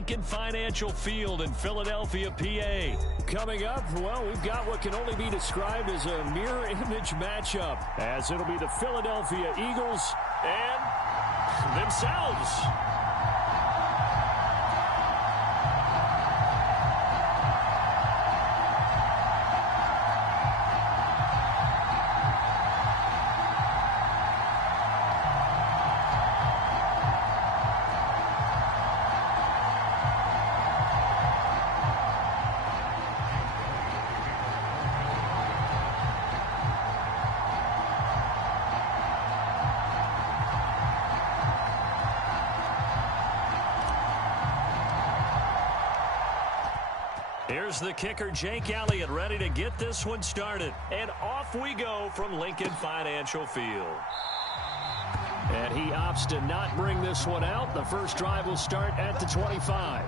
Lincoln Financial Field in Philadelphia, PA. Coming up, well, we've got what can only be described as a mirror image matchup, as it'll be the Philadelphia Eagles and themselves. Here's the kicker, Jake Elliott, ready to get this one started. And off we go from Lincoln Financial Field. And he opts to not bring this one out. The first drive will start at the 25.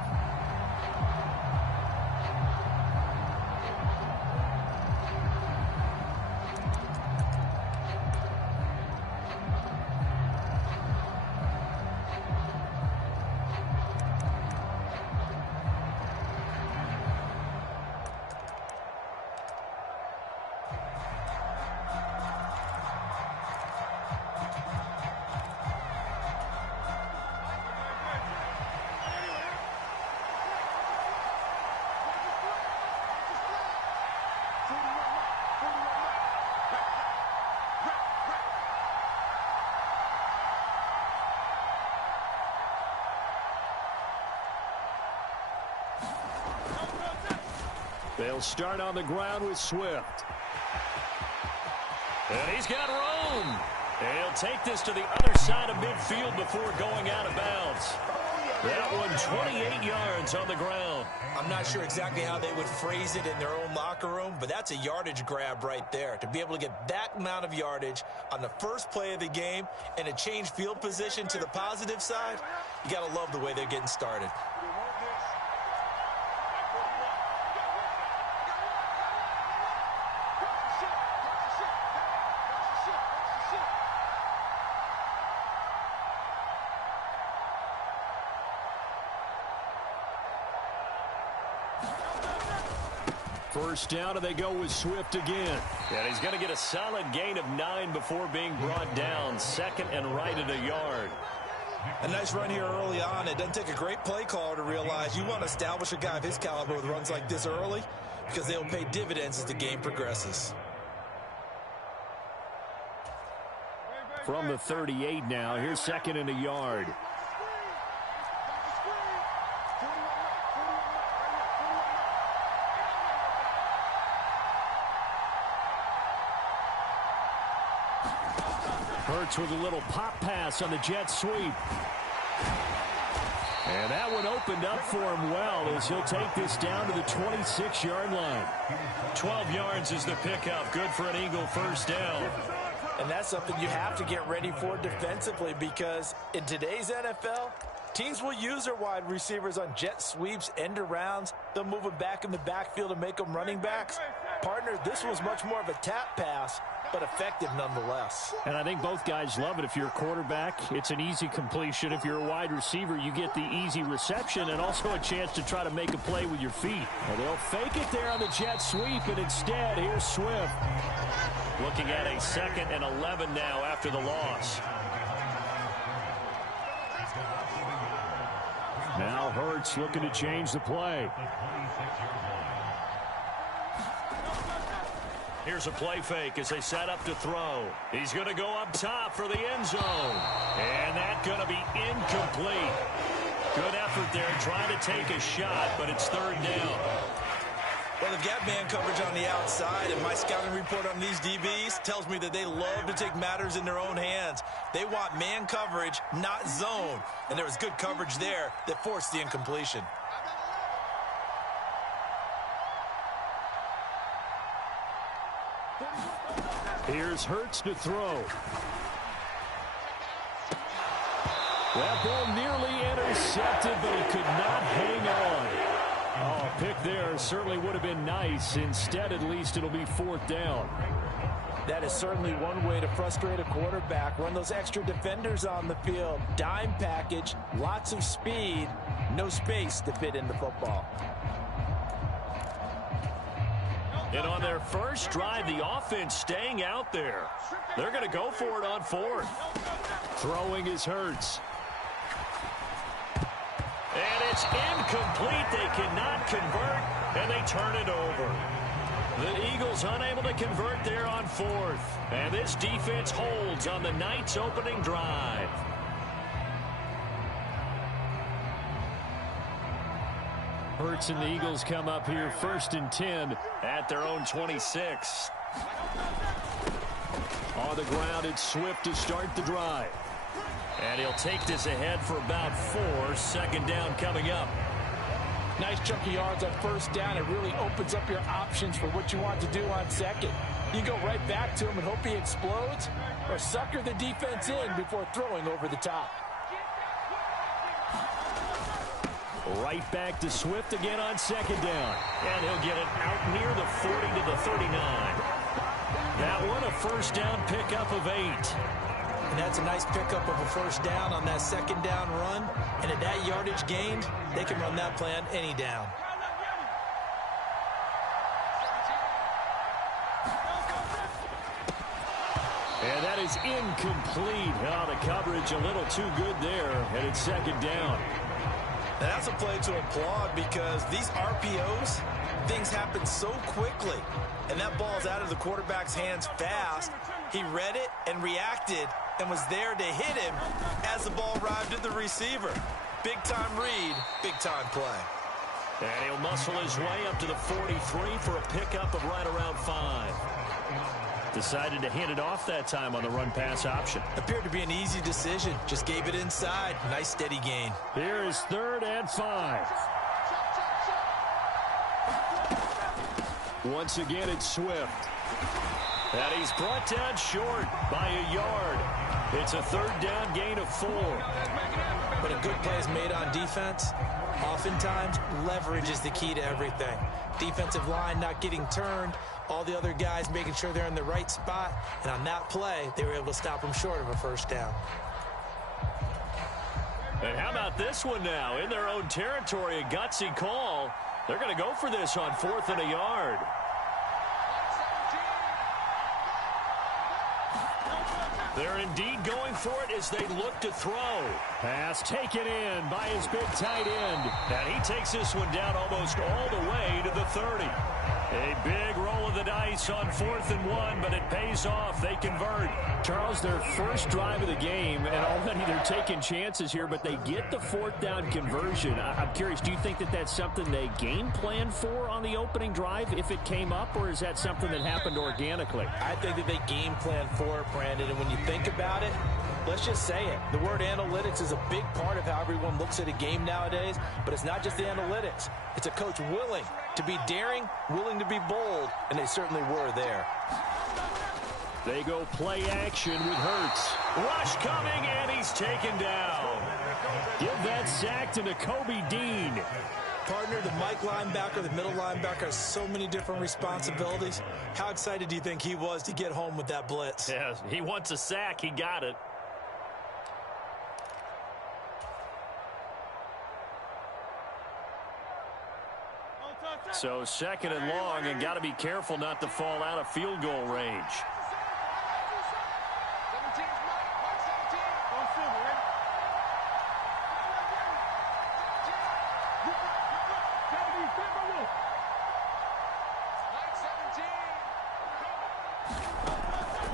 They'll start on the ground with Swift. And he's got room. He'll take this to the other side of midfield before going out of bounds. That one 28 yards on the ground. I'm not sure exactly how they would phrase it in their own locker room, but that's a yardage grab right there. To be able to get that amount of yardage on the first play of the game and a change field position to the positive side, you got to love the way they're getting started. First down, and they go with Swift again. And he's going to get a solid gain of 9 before being brought down. Second and right at a yard. A nice run here early on. It doesn't take a great play caller to realize you want to establish a guy of his caliber with runs like this early, because they'll pay dividends as the game progresses. From the 38 now, here's second and a yard. Hurts with a little pop pass on the jet sweep. And that one opened up for him well as he'll take this down to the 26-yard line. 12 yards is the pickup. Good for an Eagle first down. And that's something you have to get ready for defensively, because in today's NFL, teams will use their wide receivers on jet sweeps, end arounds. They'll move them back in the backfield and make them running backs. Partner, this was much more of a tap pass, but effective nonetheless. And I think both guys love it. If you're a quarterback, it's an easy completion. If you're a wide receiver, you get the easy reception and also a chance to try to make a play with your feet. Well, they'll fake it there on the jet sweep, and instead, here's Swift. Looking at a 2nd and 11 now after the loss. Now Hurts looking to change the play. Here's a play fake as they set up to throw. He's going to go up top for the end zone. And that's going to be incomplete. Good effort there trying to take a shot, but it's third down. Well, they've got man coverage on the outside, and my scouting report on these DBs tells me that they love to take matters in their own hands. They want man coverage, not zone. And there was good coverage there that forced the incompletion. Here's Hurts to throw. That ball nearly intercepted, but he could not hang on. Oh, a pick there certainly would have been nice. Instead, at least, it'll be fourth down. That is certainly one way to frustrate a quarterback. Run those extra defenders on the field. Dime package, lots of speed. No space to fit in the football. And on their first drive, the offense staying out there. They're going to go for it on fourth. Throwing is Hurts. And it's incomplete. They cannot convert, and they turn it over. The Eagles unable to convert there on fourth. And this defense holds on the night's opening drive. Hurts and the Eagles come up here 1st and 10 at their own 26. On the ground, it's Swift to start the drive. And he'll take this ahead for about 4. 2nd down coming up. Nice chunk of yards on 1st down. It really opens up your options for what you want to do on 2nd. You go right back to him and hope he explodes, or sucker the defense in before throwing over the top. Right back to Swift again on 2nd down. And he'll get it out near the 40 to the 39. That one, a 1st down pickup of 8. And that's a nice pickup of a 1st down on that 2nd down run. And at that yardage gained, they can run that play on any down. And that is incomplete. Oh, the coverage a little too good there. And it's 2nd down. And that's a play to applaud because these RPOs, things happen so quickly. And that ball's out of the quarterback's hands fast. He read it and reacted and was there to hit him as the ball arrived at the receiver. Big-time read, big-time play. And he'll muscle his way up to the 43 for a pickup of right around 5. Decided to hand it off that time on the run-pass option. Appeared to be an easy decision. Just gave it inside. Nice steady gain. Here is 3rd and 5. Once again, it's Swift. And he's brought down short by a yard. It's a 3rd down gain of 4. When a good play is made on defense, oftentimes leverage is the key to everything. Defensive line not getting turned, all the other guys making sure they're in the right spot, and on that play, they were able to stop them short of a 1st down. And how about this one now? In their own territory, a gutsy call. They're going to go for this on 4th and a yard. They're indeed going for it as they look to throw. Pass taken in by his big tight end. And he takes this one down almost all the way to the 30. A big roll of the dice on 4th and 1, but it pays off. They convert. Charles, their first drive of the game, and already they're taking chances here, but they get the 4th down conversion. I'm curious, do you think that that's something they game plan for on the opening drive if it came up, or is that something that happened organically? I think that they game plan for it, Brandon, and when you think about it, let's just say it. The word analytics is a big part of how everyone looks at a game nowadays, but it's not just the analytics. It's a coach willing to be daring, willing to be bold, and they certainly were there. They go play action with Hurts. Rush coming, and he's taken down. Give that sack to Nakobe Dean. Partner, the Mike linebacker, the middle linebacker has so many different responsibilities. How excited do you think he was to get home with that blitz? Yeah, he wants a sack. He got it. So 2nd and long, and got to be careful not to fall out of field goal range.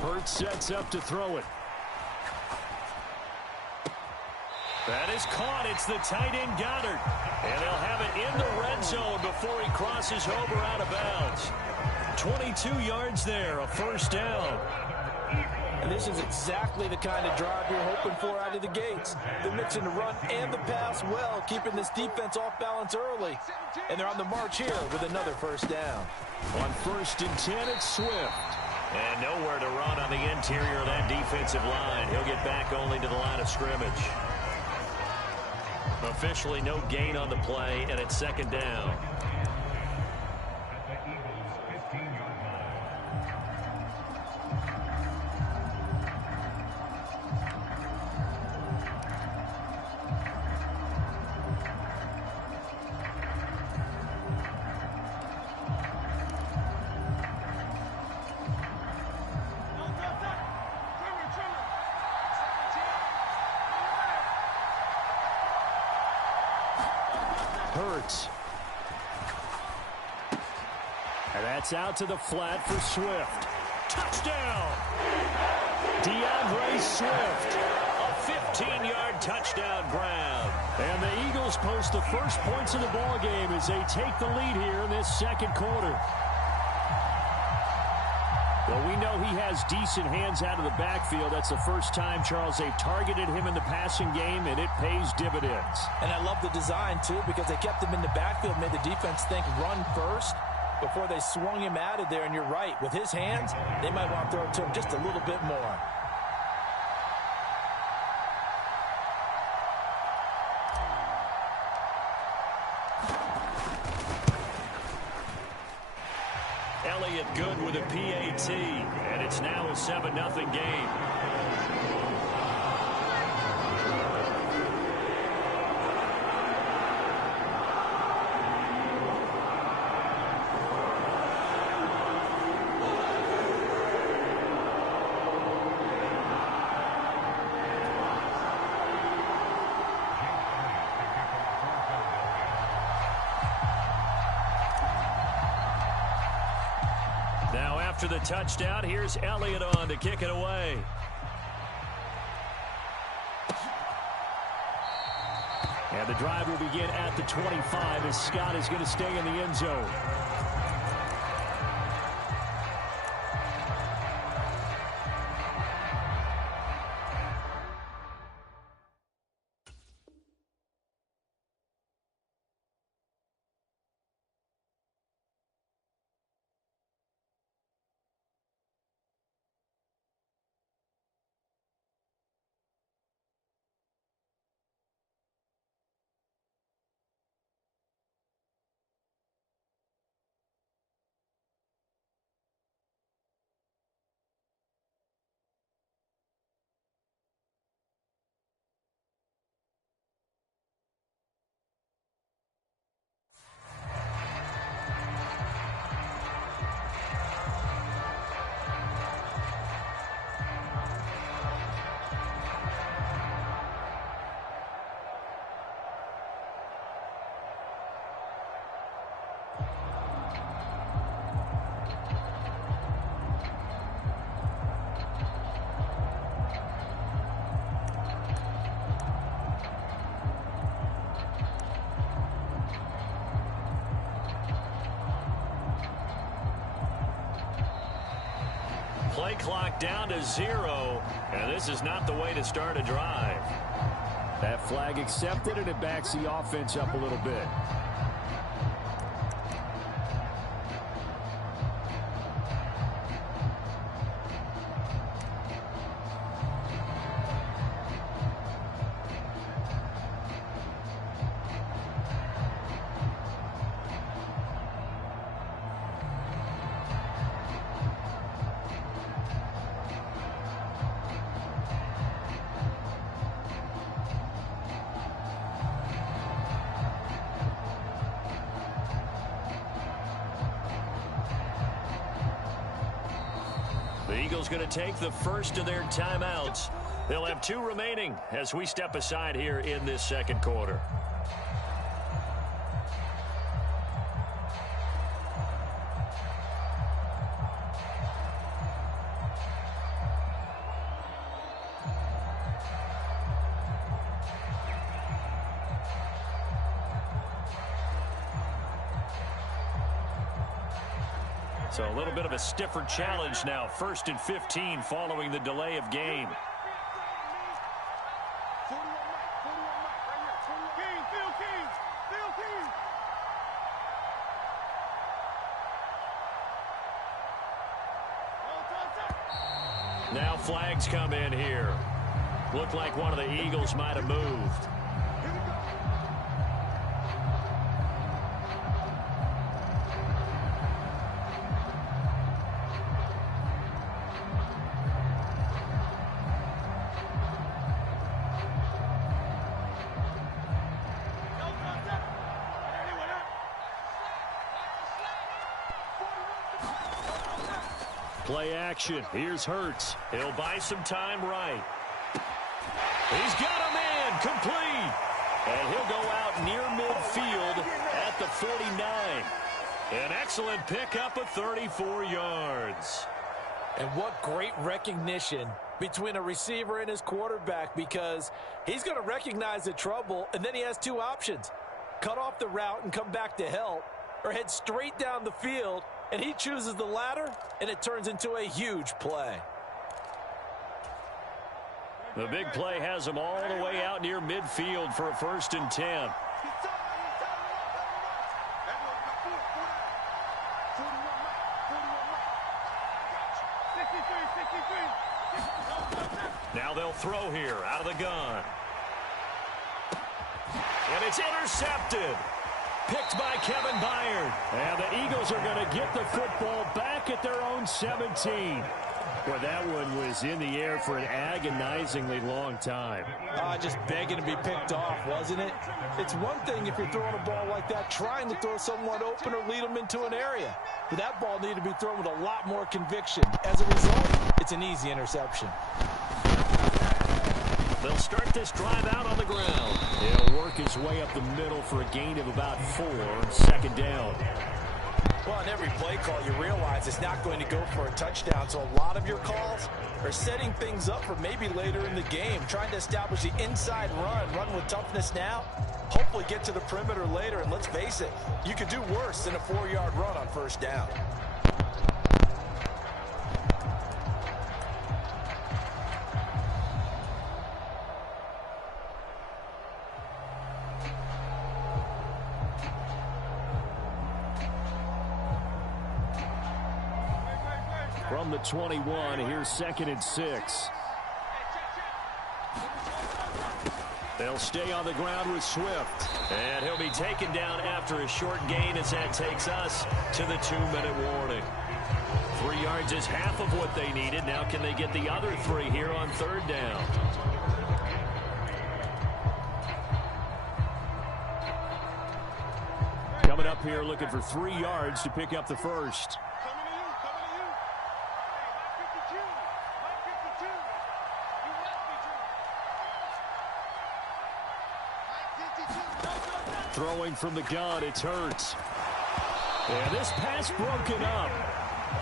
Hurts sets up to throw it. That is caught. It's the tight end Goddard. And they'll have it in the red zone before he crosses over out of bounds. 22 yards there, a 1st down. And this is exactly the kind of drive you're hoping for out of the gates. They're mixing the run and the pass well, keeping this defense off balance early. And they're on the march here with another 1st down. On 1st and 10, it's Swift. And nowhere to run on the interior of that defensive line. He'll get back only to the line of scrimmage. Officially no gain on the play, and it's 2nd down. Hurts. And that's out to the flat for Swift. Touchdown! DeAndre Swift. A 15-yard touchdown grab. And the Eagles post the first points of the ball game as they take the lead here in this second quarter. Well, we know he has decent hands out of the backfield. That's the first time, Charles, they've targeted him in the passing game, and it pays dividends. And I love the design, too, because they kept him in the backfield, made the defense think run first before they swung him out of there. And you're right, with his hands, they might want to throw it to him just a little bit more. Elliott good with a PAT, and it's now a 7-0 game. After the touchdown, here's Elliott on to kick it away. And the drive will begin at the 25 as Scott is going to stay in the end zone. Play clock down to 0, and this is not the way to start a drive. That flag accepted, and it backs the offense up a little bit. The Eagles going to take the first of their timeouts. They'll have 2 remaining as we step aside here in this second quarter. So a little bit of a stiffer challenge now. 1st and 15 following the delay of game. Now flags come in here. Looked like one of the Eagles might have moved. Play action. Here's Hurts. He'll buy some time right. He's got a man complete. And he'll go out near midfield excellent pickup of 34 yards. And what great recognition between a receiver and his quarterback, because he's going to recognize the trouble, and then he has two options. Cut off the route and come back to help, or head straight down the field, and he chooses the latter, and it turns into a huge play. The big play has him all the way out near midfield for a 1st and 10. Now they'll throw here out of the gun. And it's intercepted. Picked by Kevin Byard. And the Eagles are going to get the football back at their own 17. Boy, that one was in the air for an agonizingly long time. Just begging to be picked off, wasn't it? It's one thing if you're throwing a ball like that, trying to throw someone open or lead them into an area. But that ball needed to be thrown with a lot more conviction. As a result, it's an easy interception. They'll start this drive out on the ground. He'll work his way up the middle for a gain of about 4, 2nd down. Well, on every play call, you realize it's not going to go for a touchdown, so a lot of your calls are setting things up for maybe later in the game, trying to establish the inside run with toughness now, hopefully get to the perimeter later, and let's face it, you could do worse than a 4-yard run on 1st down. From the 21, here's 2nd and 6. They'll stay on the ground with Swift. And he'll be taken down after a short gain as that takes us to the 2-minute warning. 3 yards is half of what they needed. Now can they get the other 3 here on 3rd down? Coming up here looking for 3 yards to pick up the first. Throwing from the gun, it's Hurts. And this pass broken up.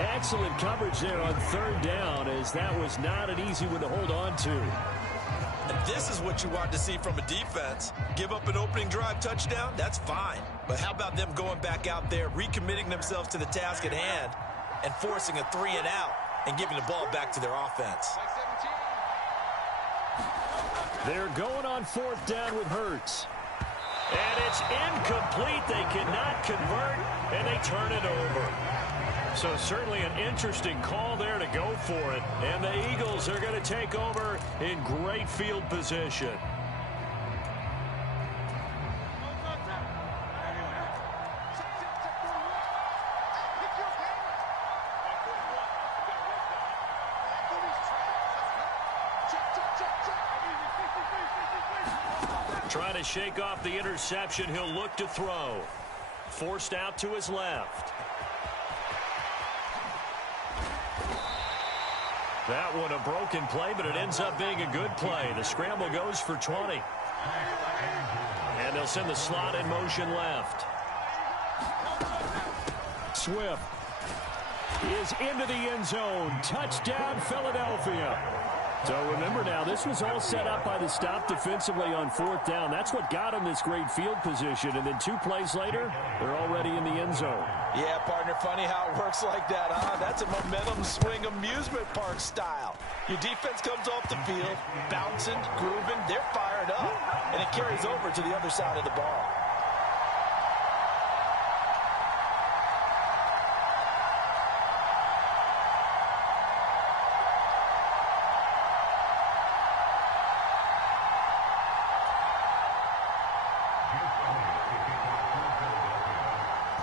Excellent coverage there on 3rd down, as that was not an easy one to hold on to. And this is what you want to see from a defense. Give up an opening drive touchdown, that's fine. But how about them going back out there, recommitting themselves to the task at hand, and forcing a 3 and out, and giving the ball back to their offense. They're going on 4th down with Hurts. And it's incomplete. They cannot convert, and they turn it over. So certainly an interesting call there to go for it. And the Eagles are going to take over in great field position. Trying to shake off the interception. He'll look to throw. Forced out to his left. That one a broken play, but it ends up being a good play. The scramble goes for 20. And they'll send the slot in motion left. Swift is into the end zone. Touchdown, Philadelphia. So remember now, this was all set up by the stop defensively on 4th down. That's what got them this great field position. And then 2 plays later, they're already in the end zone. Yeah, partner, funny how it works like that, huh? That's a momentum swing amusement park style. Your defense comes off the field, bouncing, grooving, they're fired up. And it carries over to the other side of the ball.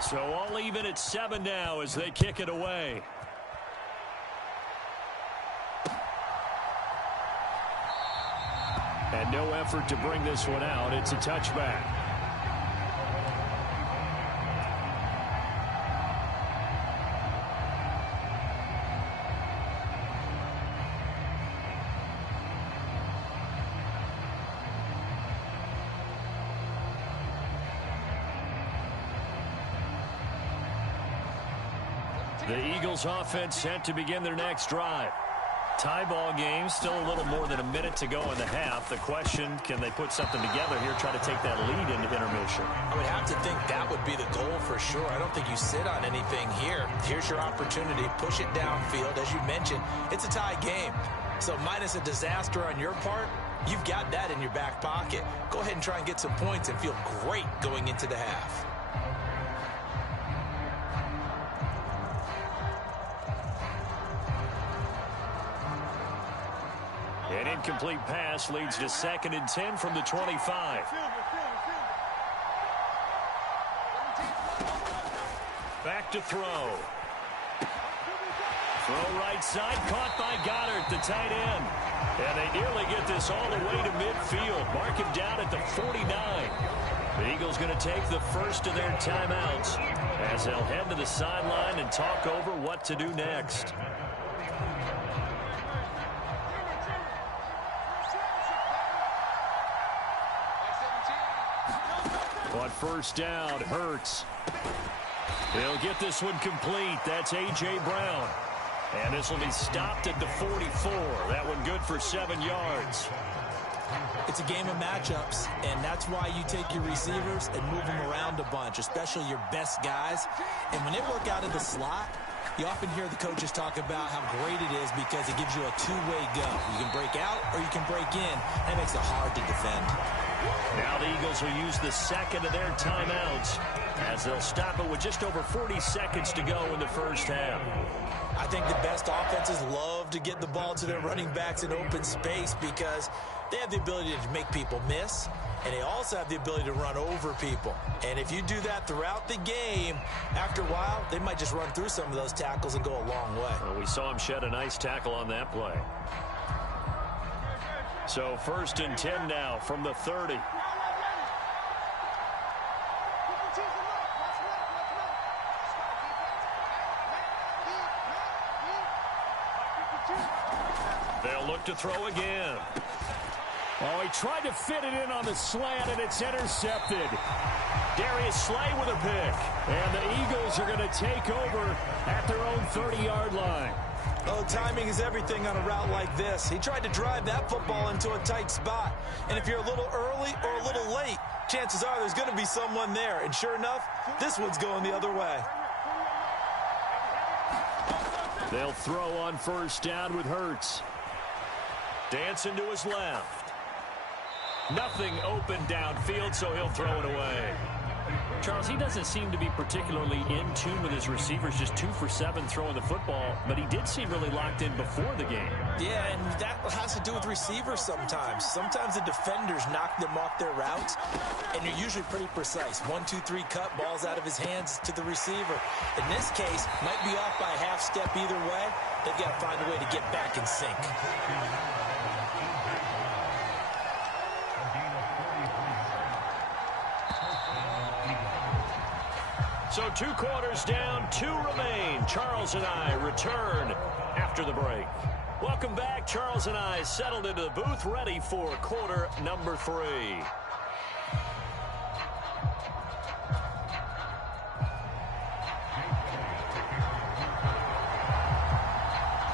So all even at 7 now as they kick it away. And no effort to bring this one out. It's a touchback. The Eagles offense set to begin their next drive. Tie ball game, still a little more than a minute to go in the half. The question, can they put something together here, try to take that lead into intermission? I would have to think that would be the goal for sure. I don't think you sit on anything here. Here's your opportunity. Push it downfield. As you mentioned, it's a tie game. So minus a disaster on your part, you've got that in your back pocket. Go ahead and try and get some points and feel great going into the half. An incomplete pass leads to 2nd and 10 from the 25. Back to throw. Throw right side, caught by Goddard, the tight end. And they nearly get this all the way to midfield. Mark him down at the 49. The Eagles going to take the first of their timeouts as they'll head to the sideline and talk over what to do next. On first down, Hurts. He'll get this one complete. That's A.J. Brown. And this will be stopped at the 44. That one good for 7 yards. It's a game of matchups, and that's why you take your receivers and move them around a bunch, especially your best guys. And when they work out of the slot, you often hear the coaches talk about how great it is because it gives you a two-way go. You can break out or you can break in. That makes it hard to defend. Now the Eagles will use the second of their timeouts as they'll stop it with just over 40 seconds to go in the first half. I think the best offenses love to get the ball to their running backs in open space because they have the ability to make people miss, and they also have the ability to run over people. And if you do that throughout the game, after a while, they might just run through some of those tackles and go a long way. Well, we saw him shed a nice tackle on that play. So 1st and 10 now from the 30. They'll look to throw again. Oh, he tried to fit it in on the slant, and it's intercepted. Darius Slay with a pick. And the Eagles are going to take over at their own 30-yard line. Oh, timing is everything on a route like this. He tried to drive that football into a tight spot. And if you're a little early or a little late, chances are there's going to be someone there. And sure enough, this one's going the other way. They'll throw on first down with Hurts. Dancing to his left. Nothing open downfield, so he'll throw it away. Charles, he doesn't seem to be particularly in tune with his receivers, just 2 for 7 throwing the football, but he did seem really locked in before the game. Yeah, and that has to do with receivers sometimes. Sometimes the defenders knock them off their routes, and you're usually pretty precise. 1, 2, 3 cut, balls out of his hands to the receiver. In this case, might be off by a half step either way. They've got to find a way to get back in sync. So 2 quarters down, 2 remain. Charles and I return after the break. Welcome back. Charles and I settled into the booth, ready for quarter number 3.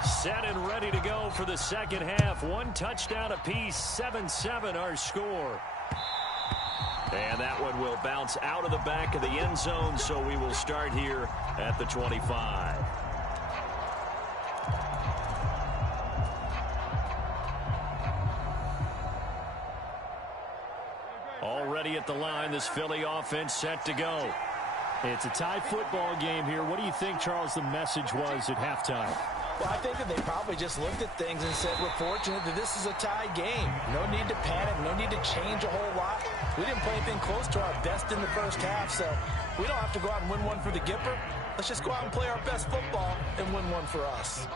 Set and ready to go for the second half. 1 touchdown apiece, 7-7 our score. And that one will bounce out of the back of the end zone, so we will start here at the 25. Already at the line, this Philly offense set to go. It's a tie football game here. What do you think, Charles, the message was at halftime? Well, I think that they probably just looked at things and said, we're fortunate that this is a tie game. No need to panic, no need to change a whole lot. We didn't play anything close to our best in the first half, so we don't have to go out and win one for the Gipper. Let's just go out and play our best football and win one for us.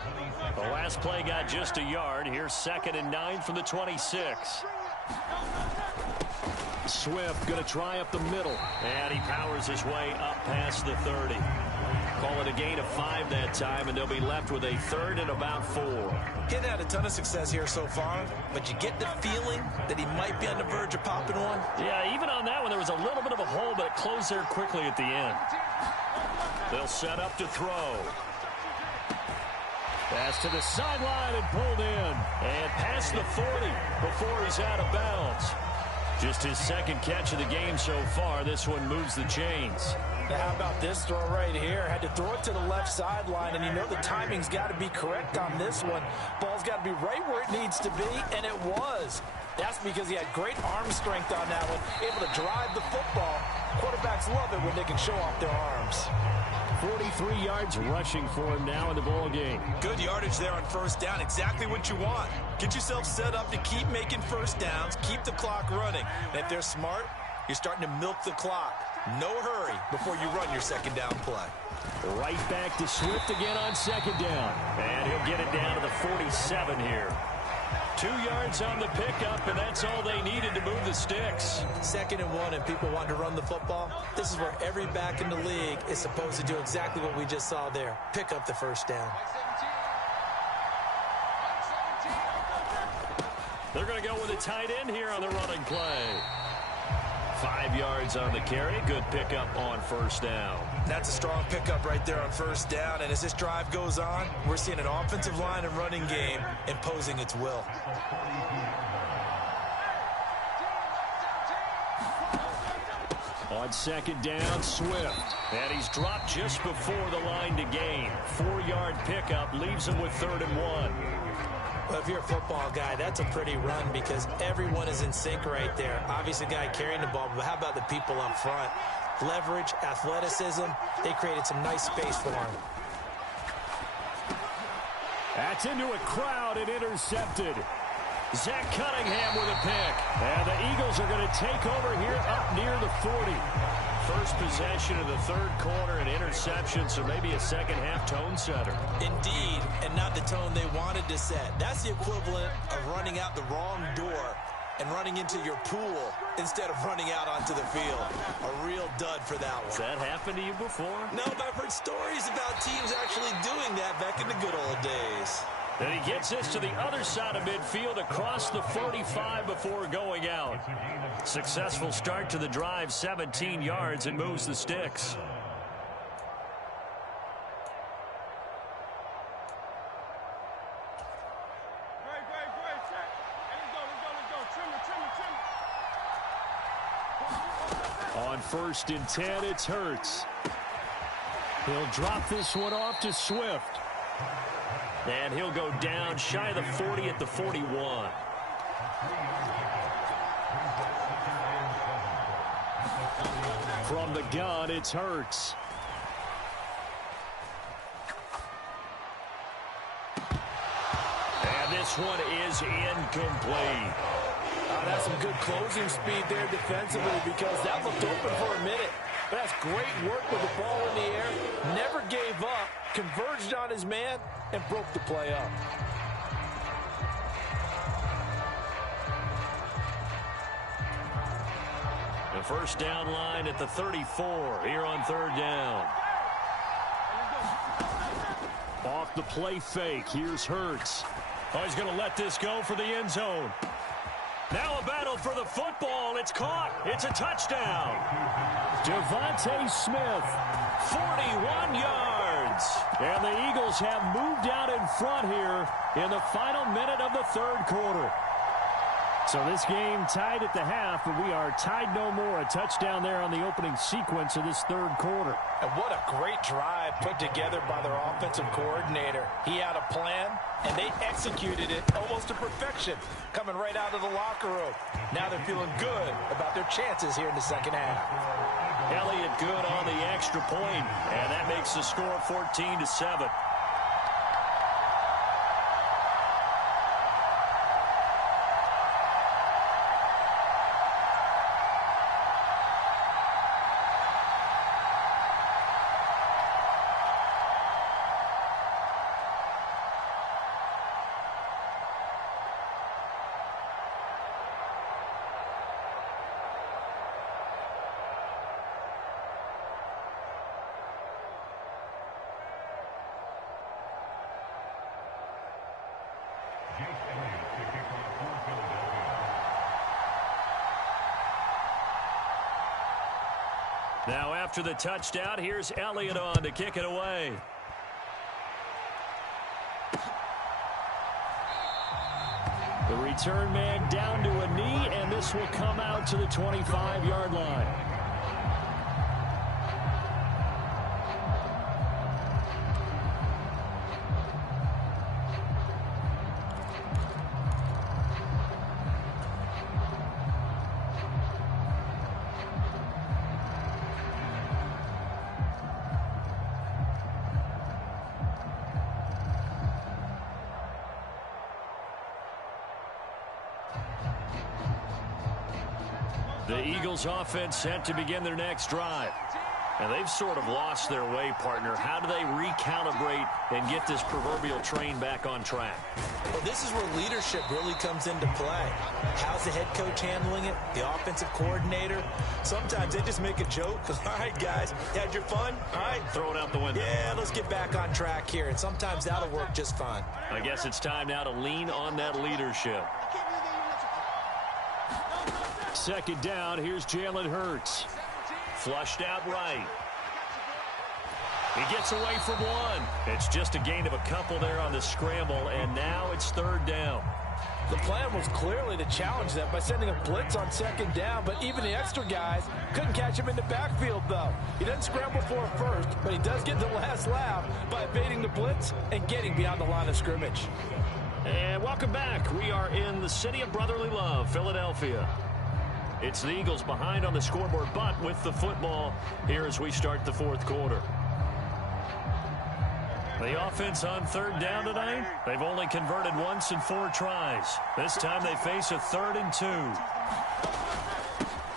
The last play got just a yard. Here's 2nd and 9 from the 26. Swift going to try up the middle, and he powers his way up past the 30. Call it a gain of 5 that time, and they'll be left with a 3rd and about 4. He hadn't had a ton of success here so far, but you get the feeling that he might be on the verge of popping one. Yeah, even on that one, there was a little bit of a hole, but it closed there quickly at the end. They'll set up to throw. Pass to the sideline and pulled in. And past the 40 before he's out of bounds. Just his second catch of the game so far. This one moves the chains. Now how about this throw right here? Had to throw it to the left sideline, and you know the timing's got to be correct on this one. Ball's got to be right where it needs to be, and it was. That's because he had great arm strength on that one, able to drive the football. Quarterbacks love it when they can show off their arms. 43 yards rushing for him now in the ball game. Good yardage there on first down. Exactly what you want. Get yourself set up to keep making first downs, keep the clock running. And if they're smart, you're starting to milk the clock. No hurry before you run your second down play. Right back to Swift again on second down. And he'll get it down to the 47 here. 2 yards on the pickup, and that's all they needed to move the sticks. 2nd and 1, and people want to run the football. This is where every back in the league is supposed to do exactly what we just saw there. Pick up the first down. They're going to go with a tight end here on the running play. 5 yards on the carry. Good pickup on first down. That's a strong pickup right there on first down. And as this drive goes on, we're seeing an offensive line and running game imposing its will. On second down, Swift. And he's dropped just before the line to gain. 4-yard pickup leaves him with 3rd and 1. Well, if you're a football guy, that's a pretty run because everyone is in sync right there. Obviously, the guy carrying the ball, but how about the people up front? Leverage, athleticism, they created some nice space for him. That's into a crowd and intercepted. Zach Cunningham with a pick. And the Eagles are going to take over here up near the 40. First possession of the 3rd quarter, an interception, so maybe a second-half tone setter. Indeed, and not the tone they wanted to set. That's the equivalent of running out the wrong door and running into your pool instead of running out onto the field. A real dud for that one. Has that happened to you before? No, but I've heard stories about teams actually doing that back in the good old days. And he gets this to the other side of midfield across the 45 before going out. Successful start to the drive, 17 yards, and moves the sticks. On 1st and 10, it's Hurts. He'll drop this one off to Swift. And he'll go down shy of the 40 at the 41. From the gun, it's Hurts. And this one is incomplete. That's some good closing speed there defensively because that looked open for a minute. But that's great work with the ball in the air. Never gave up, converged on his man, and broke the play up. The first down line at the 34 here on 3rd down. Off the play fake. Here's Hurts. Oh, he's going to let this go for the end zone. Now a battle for the football. It's caught. It's a touchdown. Devontae Smith, 41 yards. And the Eagles have moved out in front here in the final minute of the 3rd quarter. So this game tied at the half, but we are tied no more. A touchdown there on the opening sequence of this 3rd quarter. And what a great drive put together by their offensive coordinator. He had a plan, and they executed it almost to perfection, coming right out of the locker room. Now they're feeling good about their chances here in the second half. Elliott good on the extra point, and that makes the score 14-7. Now after the touchdown, here's Elliott on to kick it away. The return man down to a knee, and this will come out to the 25-yard line. The Eagles offense set to begin their next drive. And they've sort of lost their way, partner. How do they recalibrate and get this proverbial train back on track? Well, this is where leadership really comes into play. How's the head coach handling it? The offensive coordinator? Sometimes they just make a joke. All right, guys, you had your fun? All right. Throw it out the window. Yeah, let's get back on track here. And sometimes that'll work just fine. I guess it's time now to lean on that leadership. Second down, here's Jalen Hurts. Flushed out right. He gets away from one. It's just a gain of a couple there on the scramble, and now it's third down. The plan was clearly to challenge them by sending a blitz on second down, but even the extra guys couldn't catch him in the backfield, though. He doesn't scramble for it first, but he does get the last laugh by evading the blitz and getting beyond the line of scrimmage. And welcome back. We are in the city of brotherly love, Philadelphia. It's the Eagles behind on the scoreboard, but with the football here as we start the fourth quarter. The offense on third down tonight, they've only converted once in 4 tries. This time they face a 3rd and 2.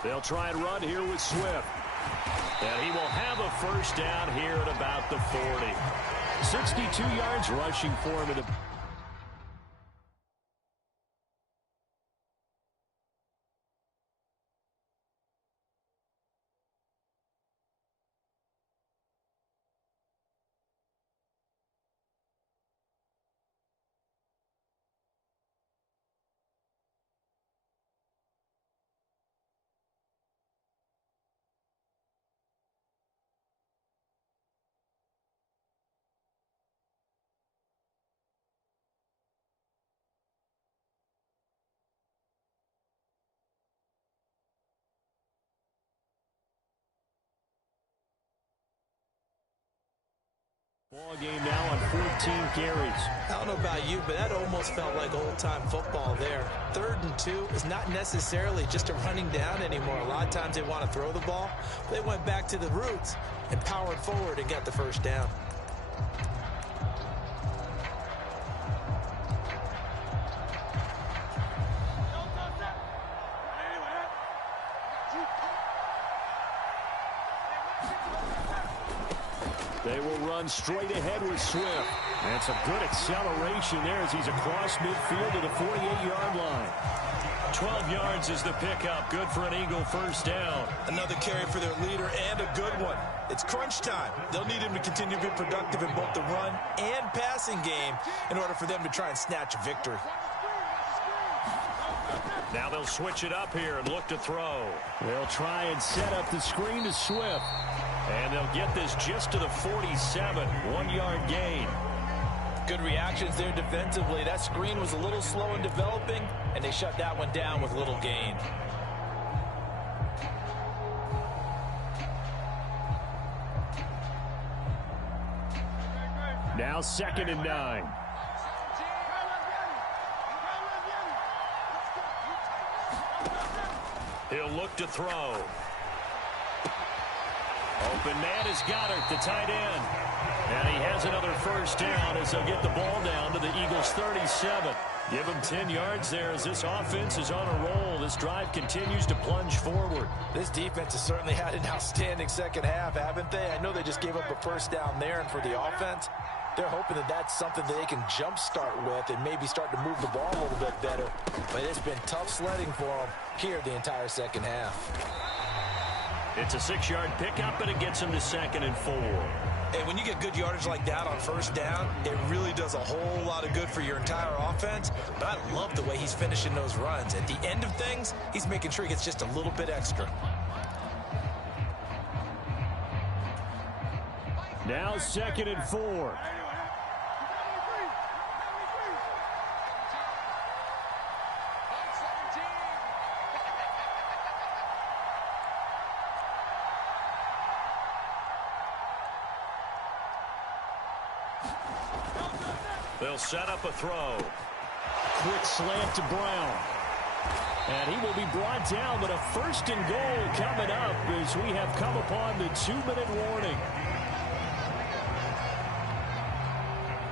They'll try and run here with Swift. And he will have a first down here at about the 40. 62 yards rushing for him. Ball game now on 14 carries. I don't know about you, but that almost felt like old-time football there. 3rd and 2 is not necessarily just a running down anymore. A lot of times they want to throw the ball. They went back to the roots and powered forward and got the first down. They will run straight ahead with Swift. And some good acceleration there as he's across midfield to the 48-yard line. 12 yards is the pickup. Good for an Eagle first down. Another carry for their leader and a good one. It's crunch time. They'll need him to continue to be productive in both the run and passing game in order for them to try and snatch a victory. Now they'll switch it up here and look to throw. They'll try and set up the screen to Swift. And they'll get this just to the 47, 1-yard gain. Good reactions there defensively. That screen was a little slow in developing, and they shut that one down with little gain. Now 2nd and 9. He'll look to throw. Open man is Goddard, the tight end. And he has another first down as they'll get the ball down to the Eagles' 37. Give him 10 yards there as this offense is on a roll. This drive continues to plunge forward. This defense has certainly had an outstanding second half, haven't they? I know they just gave up a first down there, and for the offense, they're hoping that that's something that they can jumpstart with and maybe start to move the ball a little bit better. But it's been tough sledding for them here the entire second half. It's a 6-yard pickup, and it gets him to 2nd and 4. And when you get good yardage like that on first down, it really does a whole lot of good for your entire offense. But I love the way he's finishing those runs. At the end of things, he's making sure he gets just a little bit extra. Now 2nd and 4. They'll set up a throw. Quick slant to Brown. And he will be brought down, but a first and goal coming up as we have come upon the 2-minute warning.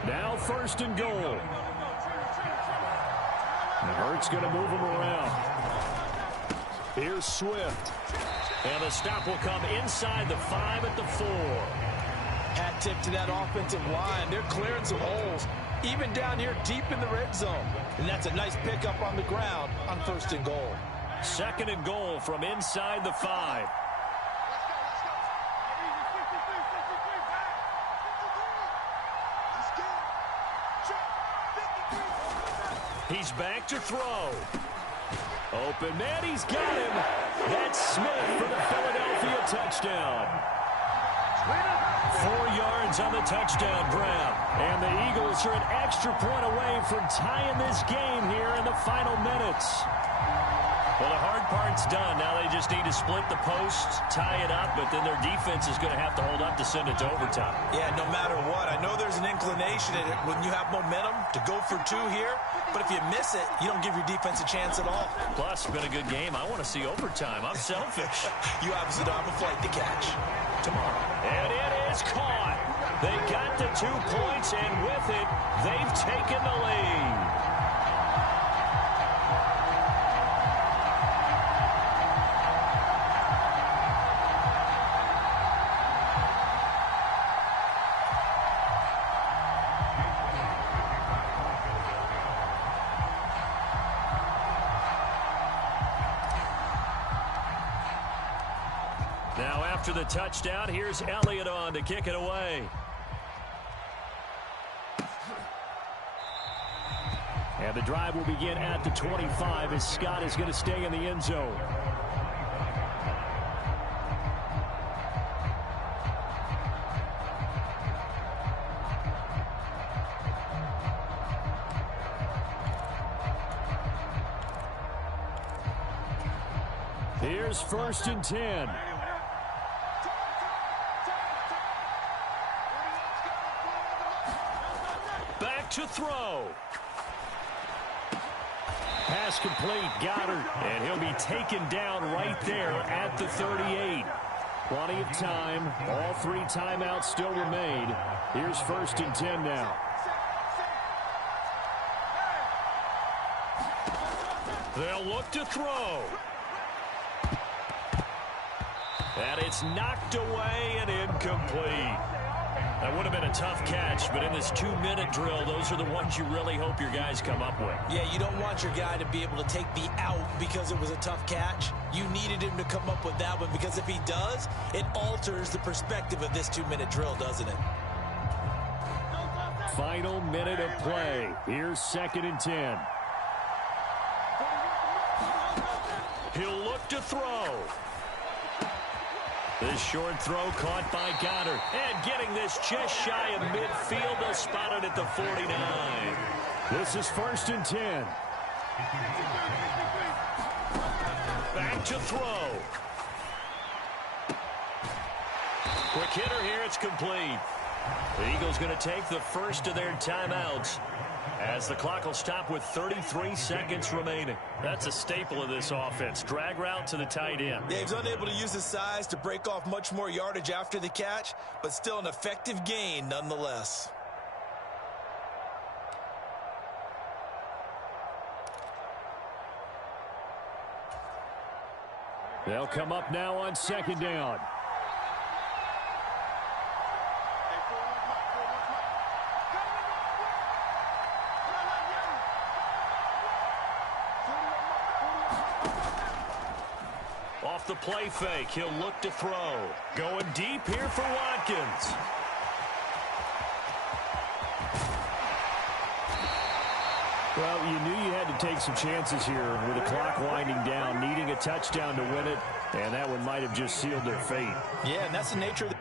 Now first and goal. Hurt's going to move him around. Here's Swift. And the stop will come inside the 5 at the 4. Hat tip to that offensive line. They're clearing some holes, even down here deep in the red zone. And that's a nice pickup on the ground on first and goal. Second and goal from inside the 5. He's back to throw. Open man, he's got him. That's Smith for the Philadelphia touchdown. 4 yards on the touchdown grab. And the Eagles are an extra point away from tying this game here in the final minutes. Well, the hard part's done. Now they just need to split the posts, tie it up, but then their defense is going to have to hold up to send it to overtime. Yeah, no matter what. I know there's an inclination in it when you have momentum to go for 2 here, but if you miss it, you don't give your defense a chance at all. Plus, it's been a good game. I want to see overtime. I'm selfish. You obviously don't have a flight to catch tomorrow. And it is caught. They got the 2 points, and with it, they've taken the lead. Now after the touchdown, here's Elliott on to kick it away. And the drive will begin at the 25 as Scott is going to stay in the end zone. Here's first and 10. Back to throw. Pass complete, Goddard, and he'll be taken down right there at the 38. Plenty of time. All 3 timeouts still remain. Here's first and 10 now. They'll look to throw. And it's knocked away and incomplete. That would have been a tough catch, but in this 2-minute drill, those are the ones you really hope your guys come up with. Yeah, you don't want your guy to be able to take the out because it was a tough catch. You needed him to come up with that one because if he does, it alters the perspective of this 2-minute drill, doesn't it? Final minute of play. Here's second and 10. He'll look to throw. This short throw caught by Goddard. And getting this just shy of midfield. They'll spot it at the 49. This is first and 10. Back to throw. Quick hitter here. It's complete. The Eagles going to take the first of their timeouts as the clock will stop with 33 seconds remaining. That's a staple of this offense. Drag route to the tight end. Yeah, he's unable to use his size to break off much more yardage after the catch, but still an effective gain nonetheless. They'll come up now on second down. Off the play fake, he'll look to throw. Going deep here for Watkins. Well, you knew you had to take some chances here with the clock winding down, needing a touchdown to win it, and that one might have just sealed their fate. Yeah, and that's the nature of the